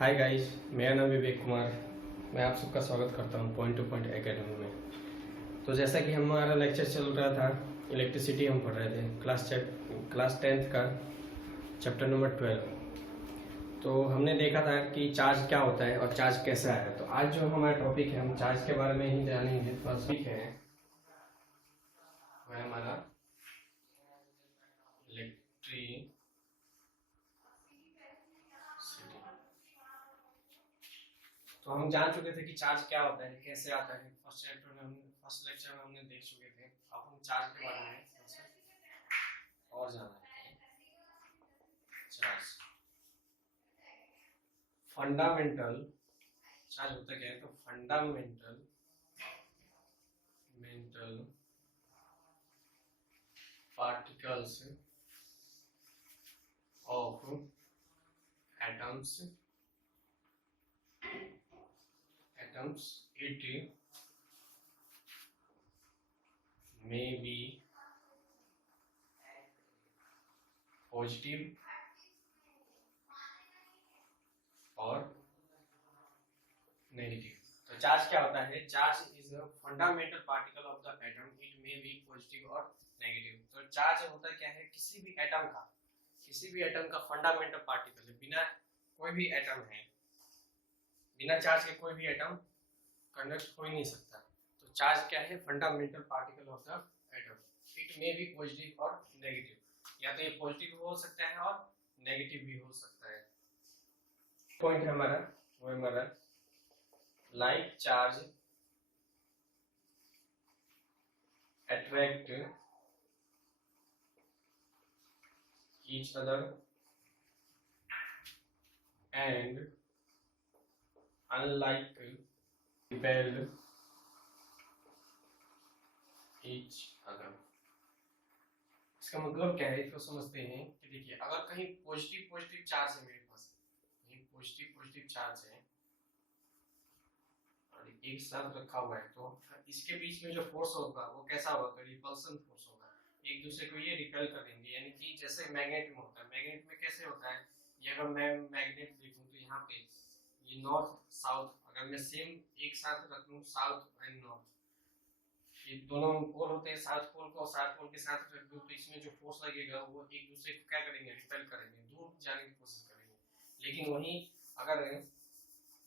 Hi guys, मेरा नाम विवेक कुमार। मैं आप सबका स्वागत करता हूँ पॉइंट टू पॉइंट एकेडमी में। तो जैसा कि हमारा लेक्चर चल रहा था, इलेक्ट्रिसिटी हम पढ़ रहे थे, क्लास 10th का चैप्टर नंबर 12। तो हमने देखा था कि चार्ज क्या होता है और चार्ज कैसा है। तो आज जो हमारा टॉपिक है, हम चार्ज के बारे में ही जानेंगे। फर्स्ट टॉपिक है वह हमारा इलेक्ट्रिसिटी। तो हम जान चुके थे कि चार्ज क्या होता है, कैसे आता है। फर्स्ट लेक्चर में हमने देख चुके थे। अब हम चार्ज के बारे में और जाना है। चार्ज फंडामेंटल चार्ज होता क्या है? तो fundamental mental particles of atoms it may be positive और नेगेटिव। तो चार्ज क्या होता है? Charge is a fundamental particle of the atom, it may be positive और नेगेटिव। तो चार्ज होता क्या है? किसी भी एटम का फंडामेंटल पार्टिकल है। बिना कोई भी एटम है, बिना चार्ज के कोई भी एटम कंडक्ट हो ही नहीं सकता। तो चार्ज क्या है? Fundamental particle of the atom, it may be positive और नेगेटिव। या तो ये पॉजिटिव हो सकता है और नेगेटिव भी हो सकता है। पॉइंट है हमारा, वो हमारा like charge attract each other and unlike repel each other। इसका मतलब क्या है, इसको समझते हैं कि देखिए, अगर कहीं पॉजिटिव चार्ज है मेरे पास, कहीं पॉजिटिव चार्ज है और एक साथ रखा हुआ है, तो इसके बीच में जो फोर्स होगा वो कैसा होगा? तो रिपल्सन फोर्स होगा। एक दूसरे को ये रिपेल करेंगे। यानी कि जैसे मैग्नेट में होता है, मैग्नेट में कैसे होता है? ये अगर मैं मैग्नेट देखूं तो यहाँ पे ये नॉर्थ साउथ, अगर मैं सेम एक साथ रख लूं, साउथ एंड नॉर्थ, ये दोनों पोल होते हैं, साउथ पोल को साउथ पोल के साथ रख दूं, तो इसमें जो फोर्स लगेगा वो एक दूसरे को क्या करेंगे? रिपेल करेंगे, दूर जाने की कोशिश करेंगे। लेकिन वहीं अगर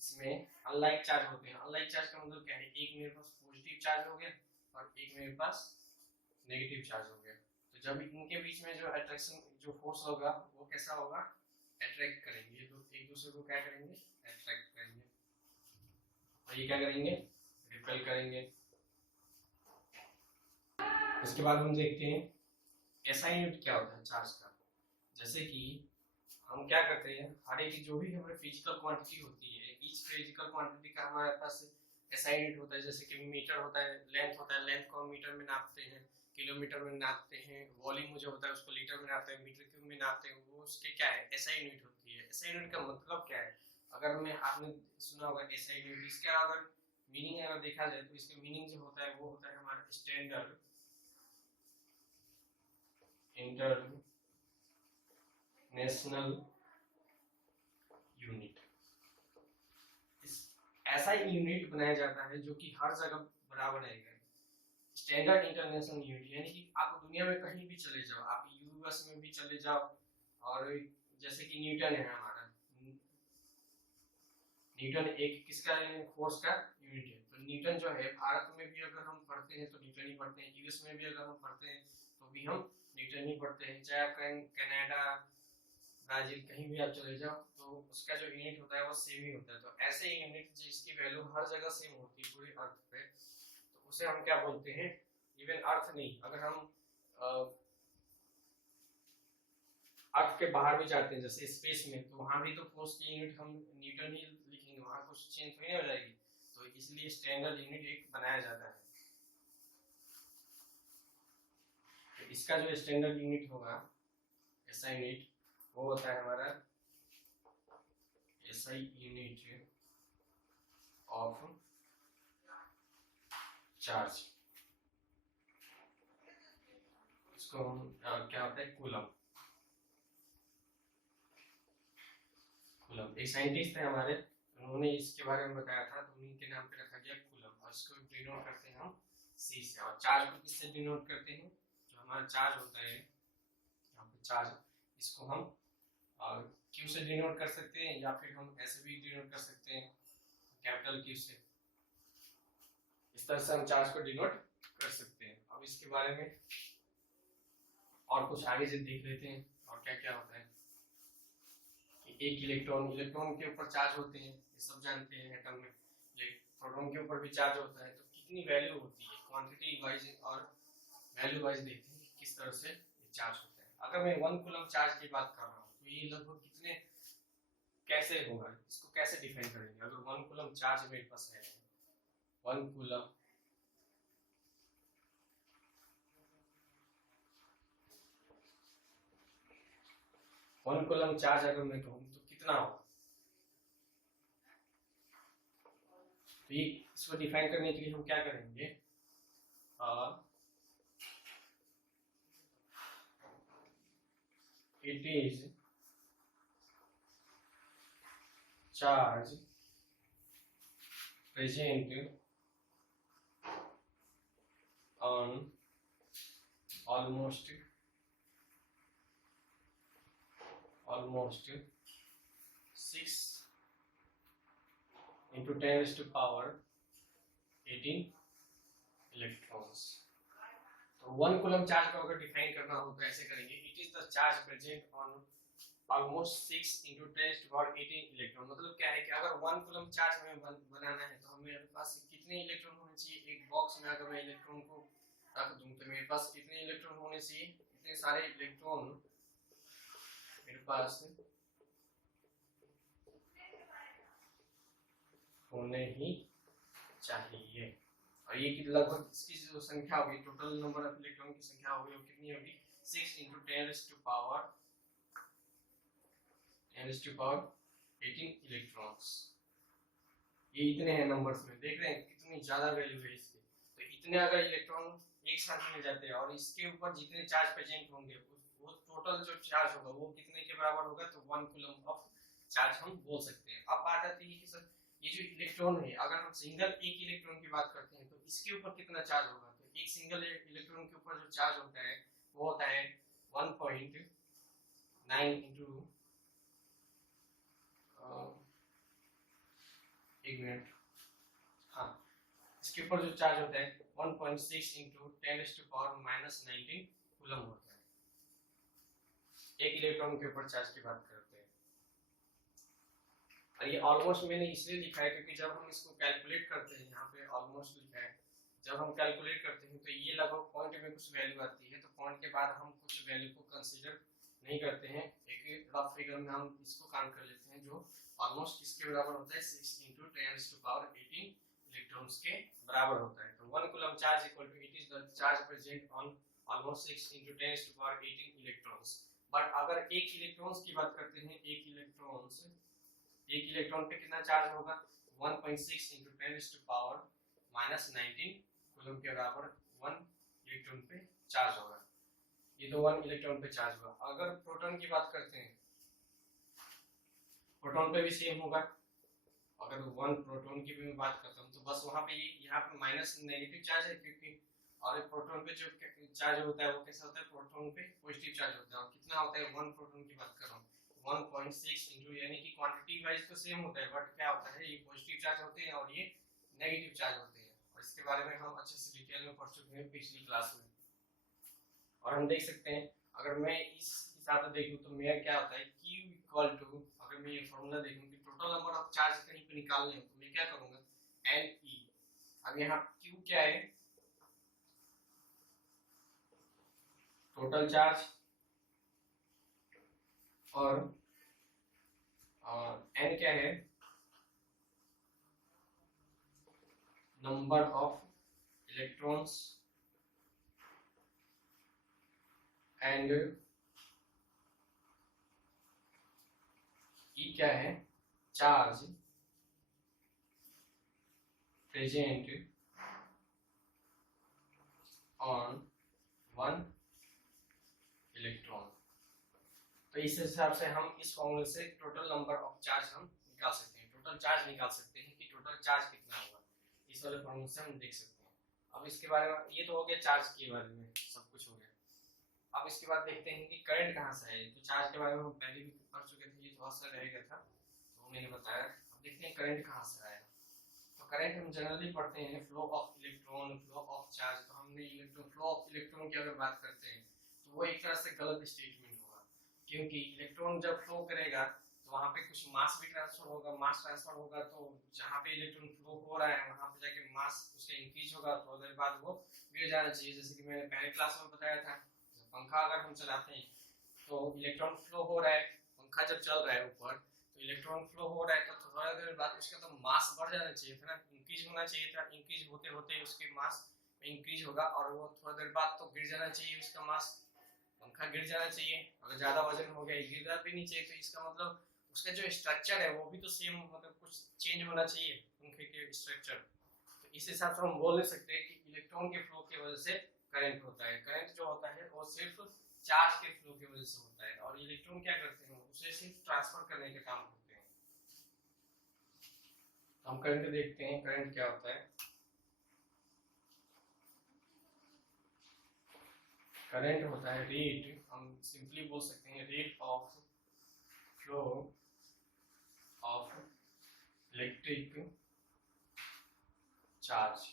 इसमें अनलाइक चार्ज होते हैं, अनलाइक चार्ज का मतलब क्या है? एक मेरे पास पॉजिटिव चार्ज हो गया और एक मेरे पास नेगेटिव चार्ज हो गया। तो जब इनके बीच में जो अट्रैक्शन, जो फोर्स होगा वो कैसा होगा? अट्रैक्ट करेंगे, तो एक दूसरे को क्या करेंगे? अट्रैक्ट करेंगे। और ये क्या करेंगे? रिपेल करेंगे। इसके बाद हम देखते हैं एसआई यूनिट क्या होता है चार्ज का। जैसे कि हम क्या करते हैं, हर एक जो भी हमारे फिजिकल क्वांटिटी होती है, ईच फिजिकल क्वांटिटी का हमारे पास एसआई यूनिट होता है। जैसे कि मीटर होता है, लेंथ होता है, लेंथ को हम मीटर में नापते हैं, किलोमीटर में नापते हैं, वॉल्यूम जो होता है उसको लीटर में नापते हैं, मीटर क्यूब में नापते हैं। वो उसके क्या है? एसआई यूनिट होती है। एसआई यूनिट का मतलब क्या है? अगर मैं, आपने सुना होगा एसआई यूनिट, इसका अगर मीनिंग अगर देखा जाए तो इसका मीनिंग जो होता है वो होता है हमारा स्टैंडर्ड इंटरनेशनल यूनिट। ऐसा यूनिट बनाया जाता है जो कि हर जगह बराबर रहेगा। स्टैंडर्ड इंटरनेशनल यूनिट यानी कि आप दुनिया में कहीं भी चले जाओ, आप यूएस में भी चले जाओ, और जैसे कि न्यूटन है हमारा, न्यूटन एक किसका फोर्स का यूनिट है। तो न्यूटन जो है, भारत में भी अगर हम पढ़ते हैं तो न्यूटन ही पढ़ते हैं, यूएस में भी अगर हम पढ़ते हैं तो भी हम न्यूटन ही पढ़ते हैं। चाहे आप कनाडा, ब्राजील, कहीं भी आप चले जाओ तो उसका जो यूनिट होता है वो सेम ही होता है। तो ऐसे यूनिट जिसकी वैल्यू हर जगह सेम होती है पूरे अर्थ पे, तो उसे हम क्या बोलते हैं? इवन अर्थ नहीं, अगर हम अर्थ के बाहर भी जाते हैं जैसे स्पेस में, तो वहां भी तो फोर्स की यूनिट हम न्यूटन ही लिखेंगे, वहां कुछ चेंज थोड़ी हो जाएगी। तो इसलिए स्टैंडर्ड यूनिट एक बनाया जाता है। तो इसका जो स्टैंडर्ड यूनिट होगा, एसआई यूनिट, वो होता है हमारा एसआई यूनिट ऑफ चार्ज। इसको हम क्या होता है? कूलम। कूलम। एक साइंटिस्ट थे हमारे, उन्होंने इसके बारे में बताया था, तो उन्हीं के नाम पे रखा गया कूलम। और इसको डिनोट करते हैं हम सी से। और चार्ज को किससे डिनोट करते हैं? जो हमारा चार्ज होता है यहाँ पे चार्ज, इसको हम क्यू से डिनोट कर सकते हैं, या फिर हम ऐसे भी डिनोट कर सकते हैं कैपिटल क्यू से। इस तरह से हम चार्ज को डिनोट कर सकते हैं। अब इसके बारे में और कुछ आगे से देख लेते हैं और क्या क्या होता है। एक इलेक्ट्रॉन, इलेक्ट्रॉन के ऊपर चार्ज होते हैं, ये सब जानते हैं एटम में। प्रोटॉन के ऊपर भी चार्ज होता है, तो कितनी वैल्यू होती है, क्वांटिटी वाइज और वैल्यू वाइज देखते हैं किस तरह से चार्ज होता है। अगर मैं 1 कूलम चार्ज की बात कर रहा हूँ तो ये लगभग कितने, कैसे होगा, इसको कैसे डिफाइन करेंगे? अगर 1 कूलम चार्ज मेरे पास है, 1 कूलम 1 कूलम चार्ज अगर मैं कहूँ तो कितना होगा? तो ये इसको डिफाइन करने के लिए हम क्या करेंगे, it is charge present on almost 6 into 10 raised to power 18 electrons. तो 1 कूलम चार्ज को अगर डिफाइन करना हो तो ऐसे करेंगे, it is the charge present on almost 6 into 10 raised to power 18 electron. मतलब क्या है कि अगर 1 कूलम चार्ज हमें बनाना है तो हमें पास कितने इलेक्ट्रॉन होने चाहिए? एक बॉक्स में अगर मैं इलेक्ट्रॉन को रख दूं तो मेरे पास कितने इलेक्ट्रॉन होने चाहिए? इतने सारे इलेक्ट्रॉन मेरे पास होने ही चाहिए। और ये कि लगभग इसकी जो संख्या होगी, टोटल नंबर ऑफ इलेक्ट्रॉन की संख्या होगी, वो कितनी होगी? 6 into 10 raised to power 18 electrons. ये इतने हैं नंबर्स में, देख रहे हैं कितनी ज्यादा वैल्यू है इसकी। तो इतने अगर इलेक्ट्रॉन एक साथ मिल जाते हैं और इसके ऊपर जितने चार्ज प्रेजेंट होंगे, वो टोटल जो चार्ज होगा वो कितने के बराबर होगा? तो 1 कूलम ऑफ चार्ज हम बोल सकते हैं। अब बात आती है कि सर ये जो इलेक्ट्रॉन है, अगर हम सिंगल एक इलेक्ट्रॉन की बात करते हैं तो इसके ऊपर कितना चार्ज होगा? तो एक सिंगल इलेक्ट्रॉन के ऊपर जो चार्ज होता है वो होता है 1.9 into एक मिनट, हाँ, इसके ऊपर जो चार्ज होता है 1.6 into 10 raised to power -19 coulomb होता है। एक इलेक्ट्रॉन के ऊपर चार्ज की बात करते हैं। और ये ऑलमोस्ट मैंने इसलिए लिखा है क्योंकि जब हम इसको कैलकुलेट करते हैं, यहाँ पे ऑलमोस्ट लिखा है, जब हम कैलकुलेट करते हैं तो ये लगभग पॉइंट में कुछ वैल्यू आती है, तो पॉइंट के बाद हम कुछ वैल्यू को कंसीडर नहीं करते हैं, एक रफ फिगर में हम इसको काउंट कर लेते हैं, जो ऑलमोस्ट इसके बराबर होता है 6 into 10 raised to power 18 electrons के बराबर होता है। तो 1 coulomb charge equal to it is the charge present on almost 6 into 10 raised to power 18 electrons. But अगर एक इलेक्ट्रॉन्स की बात करते हैं, एक इलेक्ट्रॉन पे कितना चार्ज होगा? 1.6 into 10 raised to power -19 coulomb के बराबर 1 इलेक्ट्रॉन पे चार्ज होगा। ये तो 1 इलेक्ट्रॉन पे चार्ज हुआ। अगर प्रोटॉन की बात करते हैं, प्रोटॉन पे भी सेम होगा। अगर 1 प्रोटॉन की भी मैं बात करता हूँ तो बस वहां पे यहाँ पे माइनस नेगेटिव चार्ज है, क्योंकि और प्रोटॉन पे जो चार्ज होता है वो कैसा होता है? प्रोटॉन पे पॉजिटिव चार्ज होता है। और कितना होता है? 1 प्रोटॉन की बात कर रहा हूँ, 1.6 into, यानी कि क्वांटिटी वाइज तो सेम होता है, बट क्या होता है, ये पॉजिटिव चार्ज होते हैं और ये नेगेटिव चार्ज होते हैं। और इसके बारे में हम अच्छे से डिटेल में पढ़ चुके हैं पिछली क्लास में। और हम देख सकते हैं, अगर मैं इस हिसाब से देखूं तो मेरा क्या होता है, Q इक्वल टू, अगर मैं ये फॉर्मूला देखूं कि टोटल नंबर ऑफ चार्ज कहीं पे निकालने हो तो मैं क्या करूंगा? Ne। अब यहाँ Q क्या है? टोटल चार्ज, और N क्या है? Number of electrons, and E क्या है? Charge present on 1 electron. तो इस हिसाब से हम इस फॉर्मूले से टोटल नंबर ऑफ चार्ज हम निकाल सकते हैं, टोटल चार्ज निकाल सकते हैं कि टोटल चार्ज कितना होगा, इस वाले फॉर्मूले से हम देख सकते हैं। अब इसके बारे में, ये तो हो गया चार्ज के बारे में, सब कुछ हो गया। अब इसके बाद देखते हैं कि करंट कहाँ से है। तो चार्ज के बारे में हम पहले भी पढ़ चुके थे, ये थोड़ा सा रह गया था तो मैंने बताया। अब देखते हैं करंट कहाँ से आएगा। तो करंट हम जनरली पढ़ते हैं flow of electron, flow of charge. तो हमने इलेक्ट्रॉन, फ्लो ऑफ इलेक्ट्रॉन की अगर बात करते हैं तो वो एक तरह से गलत स्टेटमेंट होगा, क्योंकि इलेक्ट्रॉन जब फ्लो करेगा तो वहाँ पे कुछ मास भी ट्रांसफर होगा। मास ट्रांसफर होगा तो जहाँ पे इलेक्ट्रॉन फ्लो हो रहा है वहाँ पे जाके मास उसका इंक्रीज होगा, थोड़ी देर बाद वो गिर जाना चाहिए। जैसे कि मैंने पहले क्लास में बताया था, पंखा अगर हम चलाते हैं तो इलेक्ट्रॉन फ्लो हो रहा है, पंखा जब चल रहा है ऊपर तो इलेक्ट्रॉन फ्लो हो रहा है, तो थोड़ा देर बाद उसका तो मास बढ़ जाना चाहिए था ना, इंक्रीज होना चाहिए था। इंक्रीज होते होते उसके मास इंक्रीज होगा और वो थोड़ा देर बाद तो गिर जाना चाहिए उसका मास, पंखा गिर जाना चाहिए। अगर ज्यादा वजन हो गया, गिरना भी नहीं चाहिए। तो इसका मतलब उसका जो स्ट्रक्चर है वो भी तो सेम, मतलब कुछ चेंज होना चाहिए पंखे के स्ट्रक्चर। तो इस हिसाब से हम बोल नहीं सकते कि इलेक्ट्रॉन के फ्लो की वजह से करंट होता है। करंट जो होता है वो सिर्फ चार्ज के फ्लो की वजह से होता है, और इलेक्ट्रॉन क्या करते हैं, उसे सिर्फ ट्रांसफर करने का काम करते हैं। तो हम करंट देखते हैं, करंट क्या होता है। करंट होता है रेट, हम सिंपली बोल सकते हैं rate of flow of electric charge,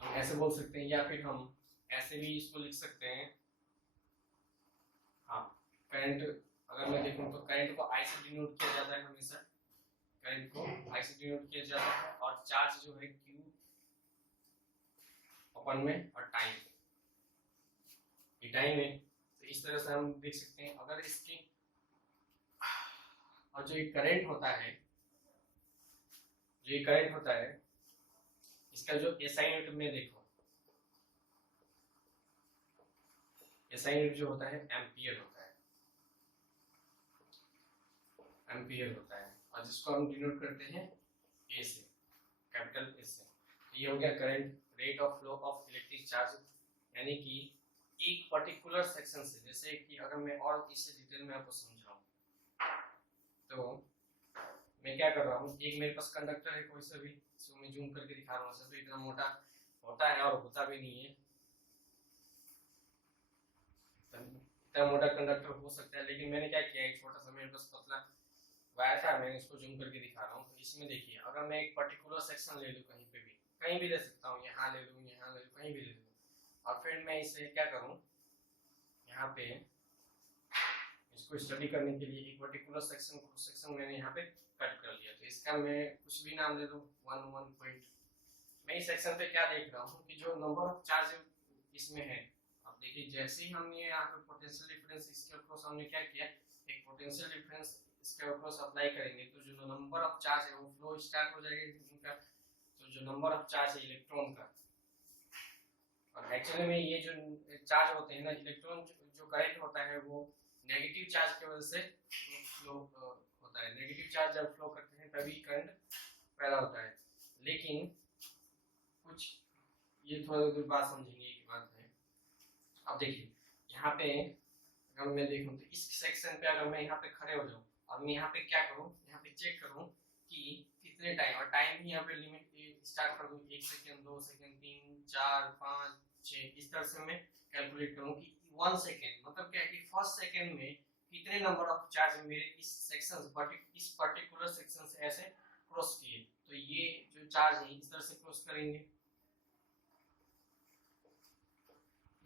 हम ऐसे बोल सकते हैं, या फिर हम ऐसे भी इसको लिख सकते हैं। हाँ, करंट अगर मैं देखूं तो करंट को आई से डिनोट किया जाता है हमेशा, करंट को आई से डिनोट किया जाता है, और चार्ज जो है क्यू अपन में और टाइम, ये टाइम है। तो इस तरह से हम देख सकते हैं। अगर इसकी, और जो ये करंट होता है, जो ये करंट होता है, इसका जो एसआई यूनिट में देखो, एसआई यूनिट जो होता है एम्पियर होता है, एम्पियर होता है, और जिसको हम डिनोट करते हैं ए से, कैपिटल ए से। ये हो गया current, rate of flow of electric charge, यानी कि एक पर्टिकुलर सेक्शन से, जैसे कि अगर मैं और इससे डिटेल में आपको समझाऊं तो मैं क्या कर रहा हूँ, एक मेरे पास कंडक्टर है कोई सा भी, इसको मैं जूम करके दिखा रहा हूँ। तो इतना मोटा होता है और होता भी नहीं है, इतना मोटा कंडक्टर हो सकता है, लेकिन मैंने क्या किया, एक छोटा सा मेरे पास पतला वायर था, मैंने इसको जूम करके दिखा रहा हूँ। तो इसमें देखिए, अगर मैं एक पर्टिकुलर सेक्शन ले लूँ, कहीं पे भी, कहीं भी ले सकता हूँ, यहाँ ले लूँ, यहाँ ले लूँ, कहीं भी ले लूँ, और फिर मैं इसे क्या करूँ, यहाँ पे इसको स्टडी करने के लिए एक पर्टिकुलर सेक्शन मैंने यहाँ पे कट कर लिया। तो इसका मैं कुछ भी नाम दे दूँ, 1 पॉइंट। मैं इस सेक्शन पे क्या देख रहा हूँ कि जो नंबर ऑफ चार्ज इसमें है, अब देखिए जैसे ही हमने यहाँ पे पोटेंशियल डिफरेंस इसके ऊपर हमने क्या किया, एक पोटेंशियल डिफरेंस इसके ऊपर अप्लाई करेंगे, तो जो नंबर ऑफ चार्ज है वो फ्लो स्टार्ट हो जाएगा इनका। तो जो नंबर ऑफ चार्ज है इलेक्ट्रॉन का, और एक्चुअली में ये जो चार्ज होते हैं ना, इलेक्ट्रॉन जो करंट होता है वो नेगेटिव चार्ज की वजह से फ्लो होता है। नेगेटिव चार्ज जब फ्लो करते हैं तभी करंट पैदा होता है। लेकिन कुछ ये थोड़ा दूर बात समझेंगे की बात है। अब देखिए यहाँ पे अगर मैं देखूं तो इस सेक्शन पे अगर मैं यहाँ पे खड़े हो जाऊं और मैं यहाँ पे क्या करूं, यहाँ पे चेक करूं कि कितने टाइम, और टाइम भी यहाँ पे लिमिट स्टार्ट कर दूं, 1 सेकंड, 2 सेकंड, 3, 4, 5, 6, इस तरह से मैं कैलकुलेट करूं कि 1 सेकंड मतलब क्या है कि फर्स्ट सेकंड में कितने नंबर ऑफ चार्ज मेरे इस सेक्शन, इस पर्टिकुलर सेक्शन से ऐसे क्रॉस किए। तो ये जो चार्ज है इस तरह से क्रॉस करेंगे,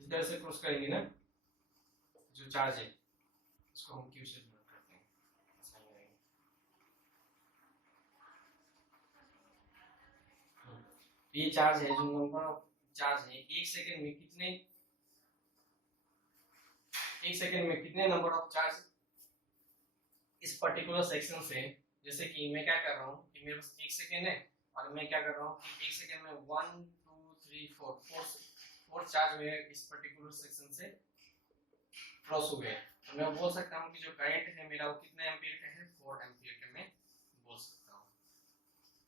इस तरह से क्रॉस करेंगे ना, जो चार्ज है इसको हम क्यू से डिनोट करते हैं, ऐसा ही रहेगा। ये चार्ज है, जो नंबर ऑफ चार्ज है एक सेकंड में कितने, एक सेकंड में कितने नंबर ऑफ चार्ज इस पर्टिकुलर सेक्शन से, जैसे कि मैं क्या कर रहा हूँ कि मेरे पास 1 सेकंड है और मैं क्या कर रहा हूँ कि 1 सेकंड में 1 2 3 4 चार्ज मेरे इस पर्टिकुलर सेक्शन से क्रॉस हो गए। तो मैं बोल सकता हूँ कि जो करंट है मेरा वो कितने एम्पीयर का है, 4 एम्पीयर का मैं बोल सकता हूँ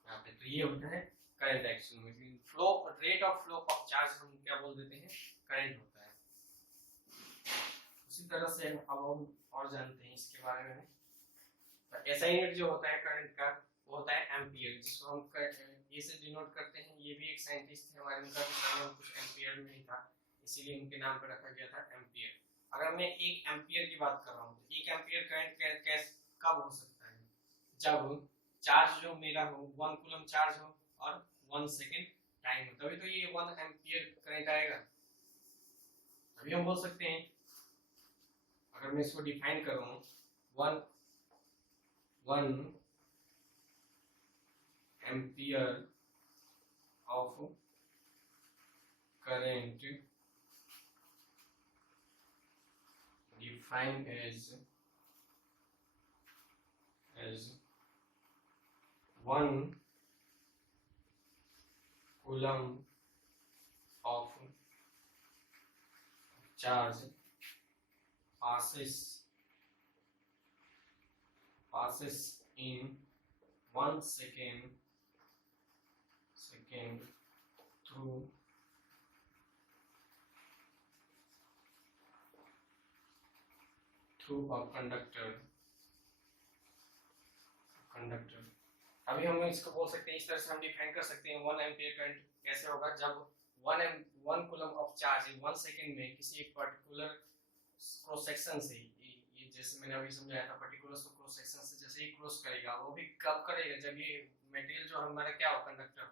यहाँ पे। तो ये होता है करंट। एक्चुअल में flow, rate of flow of charge हम क्या बोल देते हैं, करंट होता है। उसी तरह से अब हम और जानते हैं इसके बारे में। तो एसआई यूनिट जो होता है करंट का वो होता है एम्पियर, जिसको हम ये से डिनोट करते हैं। ये भी एक साइंटिस्ट थे हमारे, उनका भी नाम कुछ एम्पियर में ही था, इसीलिए उनके नाम पर रखा गया था एम्पियर। अगर मैं एक एम्पियर की बात कर रहा हूँ तो एक एम्पियर करंट कैसे कब हो सकता है, जब चार्ज जो मेरा हो 1 कूलम चार्ज हो और 1 सेकेंड टाइम हो, तभी तो ये 1 एम्पियर करंट आएगा। तभी हम बोल सकते हैं, अगर मैं इसको डिफाइन करूँ, 1 ampere of current defined as 1 coulomb of charge passes in 1 second through a conductor। अभी हम इसको बोल सकते हैं, इस तरह से हम डिफाइन कर सकते हैं 1 एम्पियर करंट कैसे होगा, जब 1 कूलम ऑफ चार्ज 1 सेकेंड में किसी एक पर्टिकुलर क्रॉस सेक्शन से, ये जैसे मैंने अभी समझाया था, पर्टिकुलर क्रॉस सेक्शन से जैसे ही क्रॉस करेगा, वो भी कब करेगा, जब ये मटेरियल जो हमारा क्या हो, कंडक्टर हो,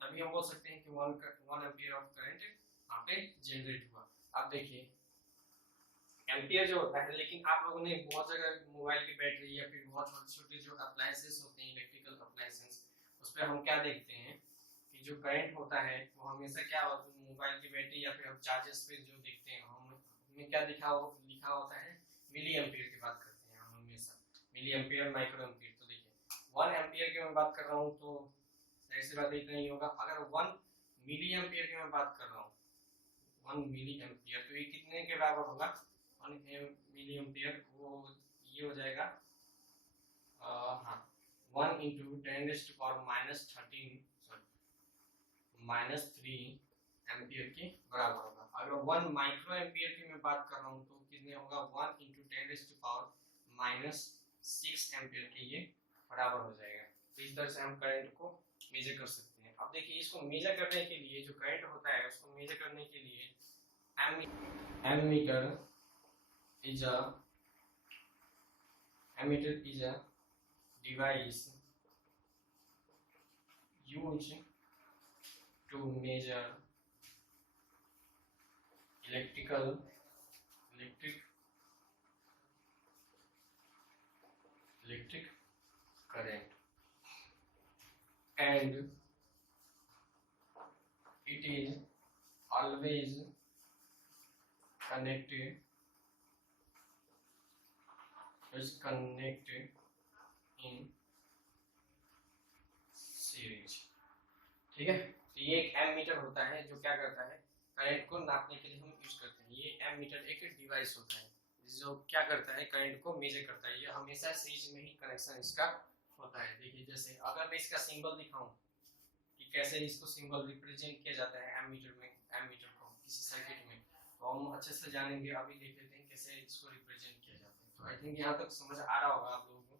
तभी हम बोल सकते हैं कि 1 एम्पियर ऑफ करंट यहाँ पे जनरेट हुआ। अब देखिए एम्पियर जो होता है, लेकिन आप लोगों ने बहुत जगह मोबाइल की बैटरी या फिर बहुत छोटे छोटे जो अप्लायंसेस होते हैं, इलेक्ट्रिकल अप्लायंसेस, उस पर हम क्या देखते हैं कि जो करंट होता है वो हमेशा क्या होता है, मोबाइल की बैटरी या फिर हम चार्जेस पे जो देखते हैं, हमें क्या लिखा होता है, मिली एम्पियर की बात करते हैं हम हमेशा, मिली एम्पियर, माइक्रो एम्पियर। तो देखिए 1 एम्पियर की मैं बात कर रहा हूँ तो जाहिर सी बात इतना ही होगा। अगर 1 मिली एम्पियर की मैं बात कर रहा हूँ, 1 मिली एम्पियर, तो ये कितने के बराबर होगा, 1 मिली एम्पियर, वो ये हो जाएगा हाँ 1 इंटू 10⁻³ -3 एम्पियर के बराबर होगा। अगर 1 माइक्रो एम्पियर की मैं बात कर रहा हूँ तो कितने होगा, 1 इंटू 10⁻⁻6 एम्पियर के ये बराबर हो जाएगा। तो इस तरह से हम करंट को मेजर कर सकते हैं। अब देखिए इसको मेजर करने के लिए, जो करंट होता है उसको मेजर करने के लिए ammeter is a device used to measure electric current and it is always connected in series। ठीक है, तो ये एक एमीटर होता है जो क्या करता है, करंट को नापने के लिए हम यूज करते हैं। ये एमीटर एक डिवाइस होता है जो क्या करता है, करंट को मेजर करता है। ये हमेशा सीरीज में ही कनेक्शन इसका होता है। देखिए जैसे अगर मैं इसका सिंबल दिखाऊं कि कैसे इसको सिंबल रिप्रेजेंट किया जाता है एमीटर में, एमीटर को किसी सर्किट में, तो हम अच्छे से जानेंगे। अभी देख लेते हैं कैसे इसको रिप्रेजेंट किया जाता है। तो आई थिंक यहाँ तक समझ आ रहा होगा आप लोगों को।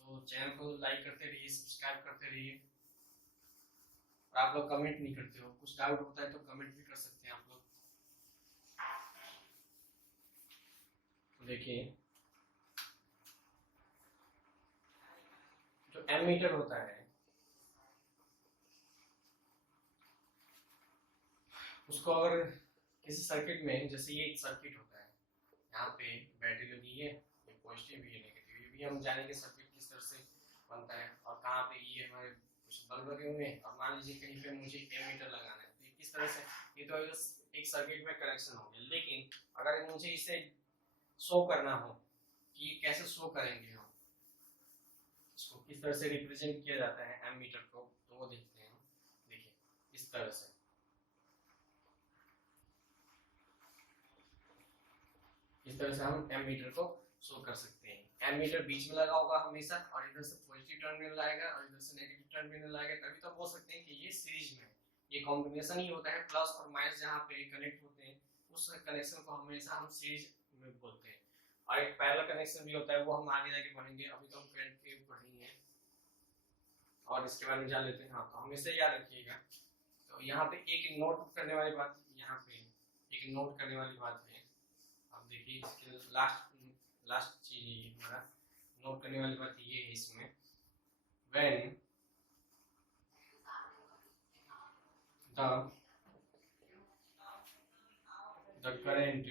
तो चैनल को लाइक करते रहिए, सब्सक्राइब करते रहिए। और आप लोग कमेंट नहीं करते हो, कुछ डाउट होता है तो कमेंट भी कर सकते हैं आप लोग। तो देखिए जो एमीटर होता है उसको अगर किसी सर्किट में, जैसे ये एक सर्किट होता है, यहाँ पे बैटरी लगी है, ये पॉजिटिव भी है नेगेटिव, ये भी हम जानेंगे सर्किट किस तरह से बनता है। और कहाँ पे ये हमारे कुछ बल्ब लगे हुए हैं, और मान लीजिए कहीं पे मुझे एमीटर लगाना है, तो किस तरह से, ये तो एक सर्किट में कनेक्शन हो गया। लेकिन अगर मुझे इसे शो करना हो कि ये कैसे शो करेंगे, हम इसको किस तरह से रिप्रेजेंट किया जाता है एमीटर को, तो वो देखते हैं। देखिए इस तरह से, इस तरह से हम एमीटर को शो कर सकते हैं। एमीटर बीच में लगा होगा हमेशा, और इधर से पॉजिटिव टर्मिनल आएगा और इधर से नेगेटिव टर्मिनल आएगा, तभी तो बोल सकते हैं कि ये सीरीज में है। ये कॉम्बिनेशन ही होता है, प्लस और माइनस जहाँ पे कनेक्ट होते हैं उस कनेक्शन को हमेशा हम सीरीज में बोलते हैं। और एक पैरेलल कनेक्शन भी होता है, वो हम आगे जाके पढ़ेंगे, अभी तो हम करंट के पढ़ेंगे और इसके बारे में जान लेते हैं। हाँ, तो हमेशा याद रखिएगा। तो यहाँ पे एक नोट करने वाली बात, यहाँ पे एक नोट करने वाली बात है। अब देखिए इसके लास्ट चीज हमारा नोट करने वाली बात ये है इसमें, when the current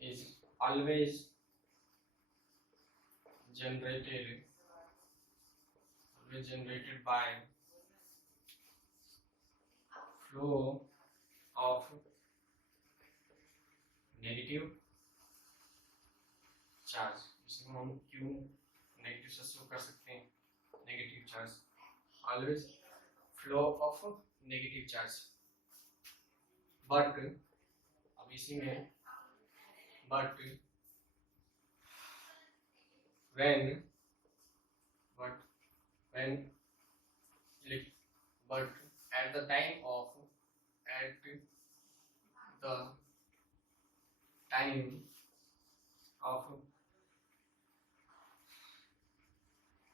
is always generated by flow of negative charge, इसमें हम क्यू नेगेटिव से शो कर सकते हैं, negative charge, always flow of negative charge. But अब इसी में but when but at the time of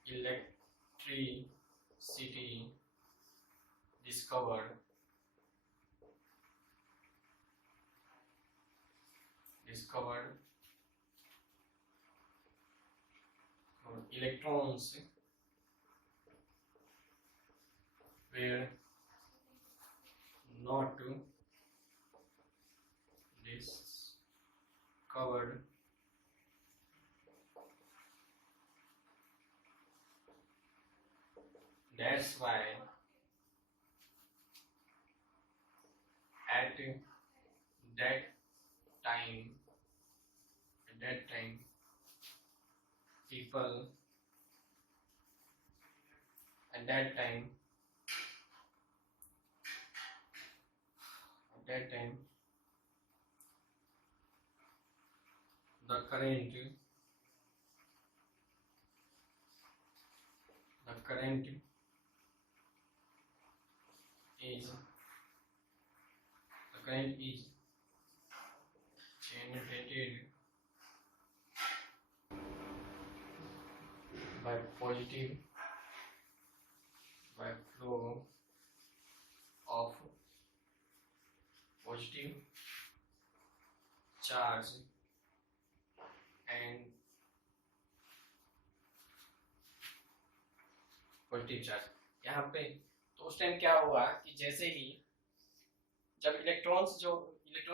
electricity discovered electrons were not discovered that's why at that time people at that time the current is generated by flow of positive charge and positive charge. यहाँ पे तो उस time क्या हुआ कि जैसे ही जब electron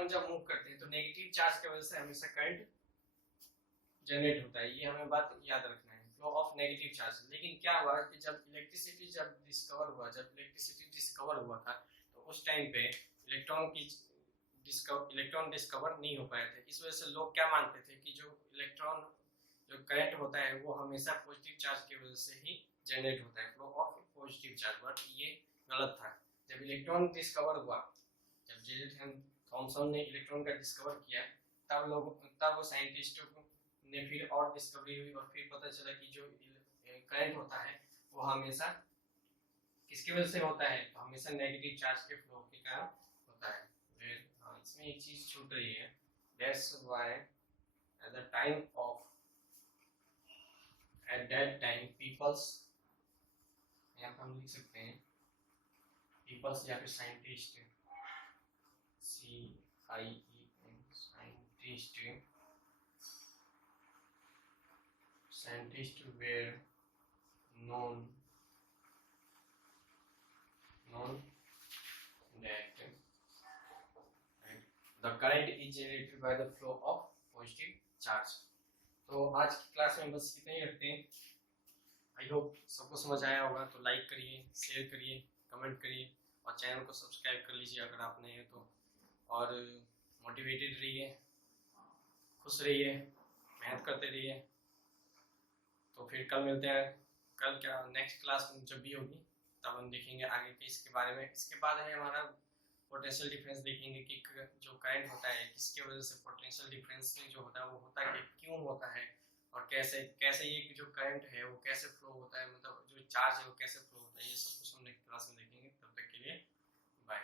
जब मूव करते हैं तो नेगेटिव चार्ज की वजह से हमेशा करंट जनरेट होता है, ये हमें बात याद रखना है, फ्लो ऑफ नेगेटिव चार्ज। लेकिन क्या हुआ कि जब इलेक्ट्रिसिटी डिस्कवर हुआ था तो उस टाइम पे इलेक्ट्रॉन डिस्कवर नहीं हो पाए थे। इस वजह से लोग क्या मानते थे कि जो करंट होता है वो हमेशा पॉजिटिव चार्ज की वजह से ही जनरेट होता है, flow of positive charge. But ये गलत था। जब इलेक्ट्रॉन डिस्कवर हुआ, जब जे थॉमसन ने इलेक्ट्रॉन का डिस्कवर किया, तब वो साइंटिस्टों ने फिर और डिस्कवरी हुई और फिर पता चला कि जो करंट होता है वो हमेशा किसकी वजह से होता है, तो हमेशा नेगेटिव चार्ज के फ्लो के कारण होता है। इसमें एक चीज छूट रही है, that's why at that time peoples, यहाँ पर हम लिख सकते हैं peoples या फिर scientist, scientists were known that the current is generated by the flow of positive charge। तो आज की क्लास में बस इतना ही रखते हैं। आई होप सबको समझ आया होगा। तो लाइक करिए, शेयर करिए, कमेंट करिए और चैनल को सब्सक्राइब कर लीजिए अगर आप नए हैं तो। और मोटिवेटेड रहिए, खुश रहिए, मेहनत करते रहिए। तो फिर कल मिलते हैं। कल क्या नेक्स्ट क्लास जब भी होगी तब हम देखेंगे आगे के इसके बारे में। इसके बाद है हमारा पोटेंशियल डिफरेंस, देखेंगे कि जो करंट होता है किसकी वजह से पोटेंशियल डिफरेंस में जो होता है वो होता है, क्यों होता है और कैसे ये जो करंट है वो कैसे फ्लो होता है, मतलब जो चार्ज है वो कैसे फ्लो होता है। ये सब कुछ हम नेक्स्ट क्लास में देखेंगे। तब तक के लिए बाय।